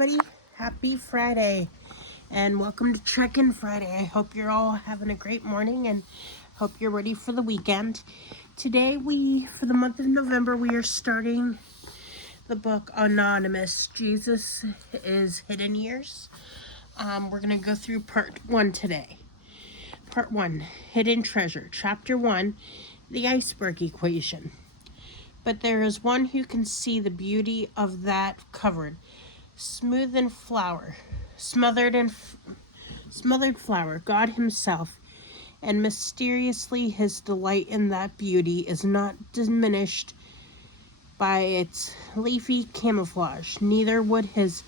everybody. Happy Friday and welcome to Check-In Friday. I hope you're all having a great morning and hope you're ready for the weekend. Today for the month of November, we are starting the book Anonymous, Jesus is Hidden Years. We're going to go through part 1 today. Part 1, Hidden Treasure. Chapter 1, The Iceberg Equation. But there is one who can see the beauty of that covered, smothered flower, God himself, and mysteriously his delight in that beauty is not diminished by its leafy camouflage, neither would his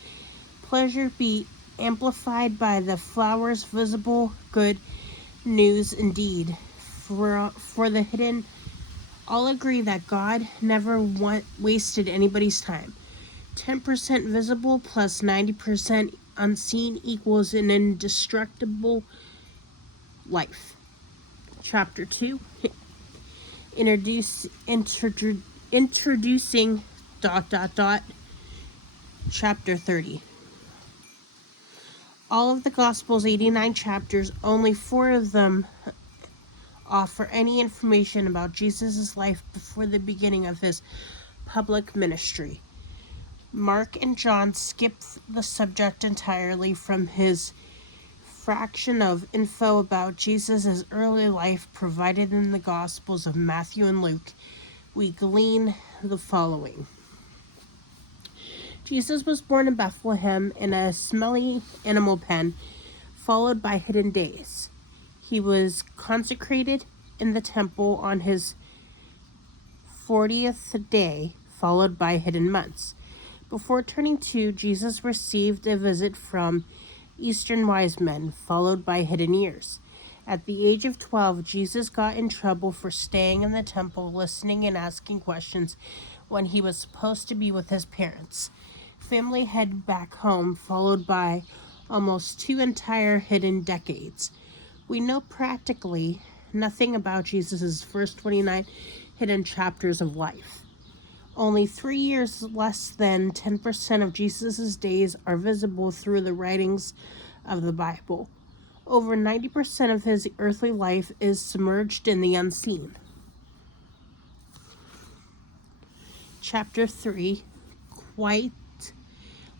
pleasure be amplified by the flower's visible good news. Indeed, for the hidden, all agree that God never wasted anybody's time. 10% visible plus 90% unseen equals an indestructible life. Chapter 2, introducing ... Chapter 30. All of the Gospel's 89 chapters, only 4 of them offer any information about Jesus' life before the beginning of his public ministry. Mark and John skip the subject entirely. From his fraction of info about Jesus' early life provided in the Gospels of Matthew and Luke, we glean the following. Jesus was born in Bethlehem in a smelly animal pen, followed by hidden days. He was consecrated in the temple on his 40th day, followed by hidden months. Before turning 2, Jesus received a visit from Eastern wise men, followed by hidden years. At the age of 12, Jesus got in trouble for staying in the temple, listening and asking questions when he was supposed to be with his parents. Family head back home, followed by almost 2 entire hidden decades. We know practically nothing about Jesus' first 29 hidden chapters of life. Only 3 years, less than 10% of Jesus' days are visible through the writings of the Bible. Over 90% of his earthly life is submerged in the unseen. Chapter 3, quite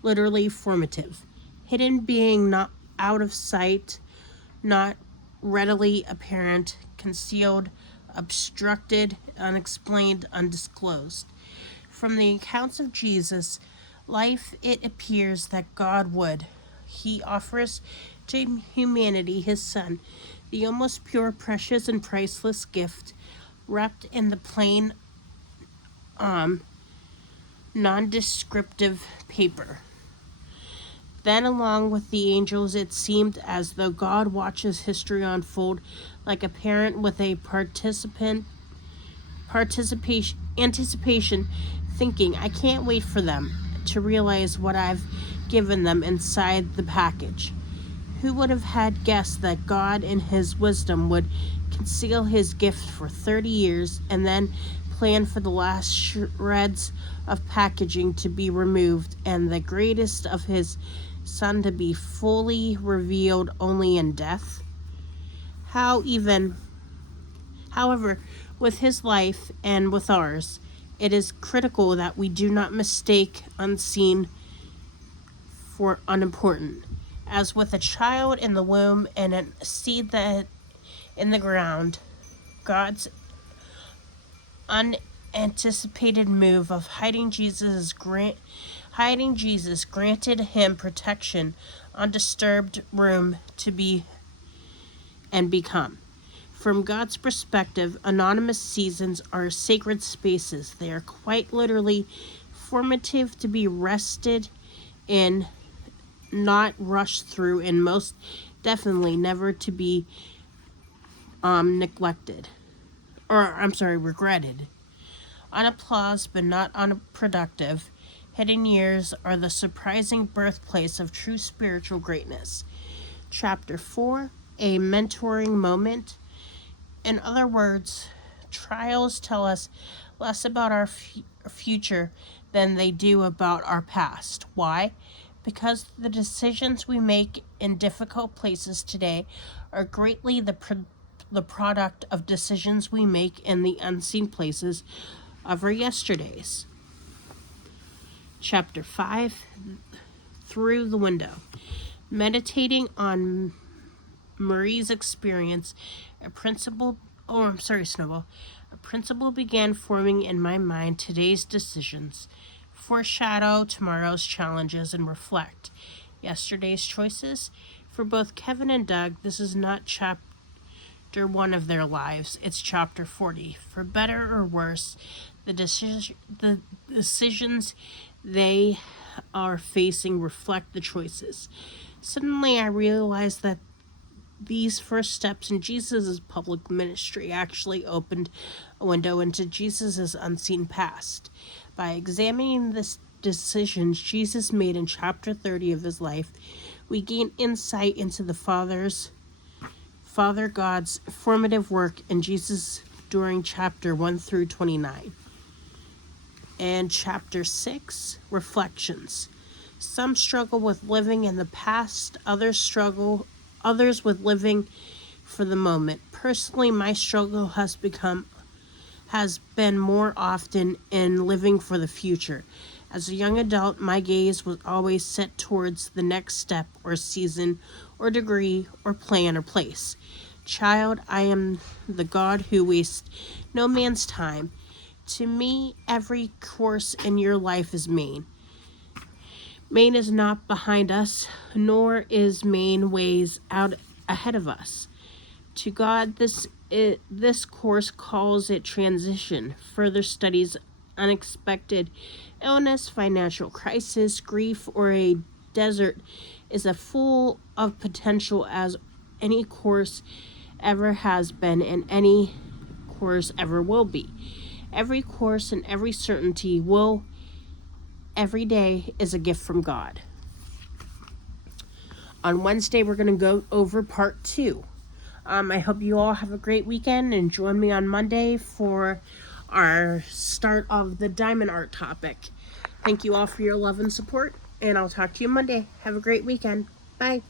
literally formative. Hidden being not out of sight, not readily apparent, concealed, obstructed, unexplained, undisclosed. From the accounts of Jesus' life, it appears that God would. He offers to humanity his Son, the almost pure, precious, and priceless gift, wrapped in the plain, nondescriptive paper. Then, along with the angels, it seemed as though God watches history unfold like a parent with a anticipation, thinking, I can't wait for them to realize what I've given them inside the package. Who would have had guessed that God in his wisdom would conceal his gift for 30 years and then plan for the last shreds of packaging to be removed and the greatest of his Son to be fully revealed only in death? However, with his life and with ours, it is critical that we do not mistake unseen for unimportant. As with a child in the womb and a seed that in the ground, God's unanticipated move of hiding Jesus granted him protection, undisturbed room to be and become. From God's perspective, anonymous seasons are sacred spaces. They are quite literally formative, to be rested in, not rushed through, and most definitely never to be regretted. Unapplauded but not unproductive, hidden years are the surprising birthplace of true spiritual greatness. Chapter 4, a mentoring moment. In other words, trials tell us less about our future than they do about our past. Why? Because the decisions we make in difficult places today are greatly the product of decisions we make in the unseen places of our yesterdays. Chapter 5, Through the Window. Meditating on Marie's experience, a principle began forming in my mind today's decisions, foreshadow tomorrow's challenges, and reflect yesterday's choices. For both Kevin and Doug, this is not chapter 1 of their lives, it's chapter 40. For better or worse, the decisions they are facing reflect the choices. Suddenly, I realized that these first steps in Jesus' public ministry actually opened a window into Jesus' unseen past. By examining the decisions Jesus made in chapter 30 of his life, we gain insight into the Father God's formative work in Jesus during chapter 1 through 29. And chapter 6, Reflections. Some struggle with living in the past, others with living for the moment. Personally, my struggle has been more often in living for the future. As a young adult, my gaze was always set towards the next step or season or degree or plan or place. Child, I am the God who wastes no man's time. To me, every course in your life is Maine. Maine is not behind us, nor is Maine ways out ahead of us. To God, this course calls it transition, further studies, unexpected illness, financial crisis, grief, or a desert is as full of potential as any course ever has been and any course ever will be. Every course and every certainty every day is a gift from God. On Wednesday, we're going to go over part 2. I hope you all have a great weekend and join me on Monday for our start of the diamond art topic. Thank you all for your love and support, and I'll talk to you Monday. Have a great weekend. Bye.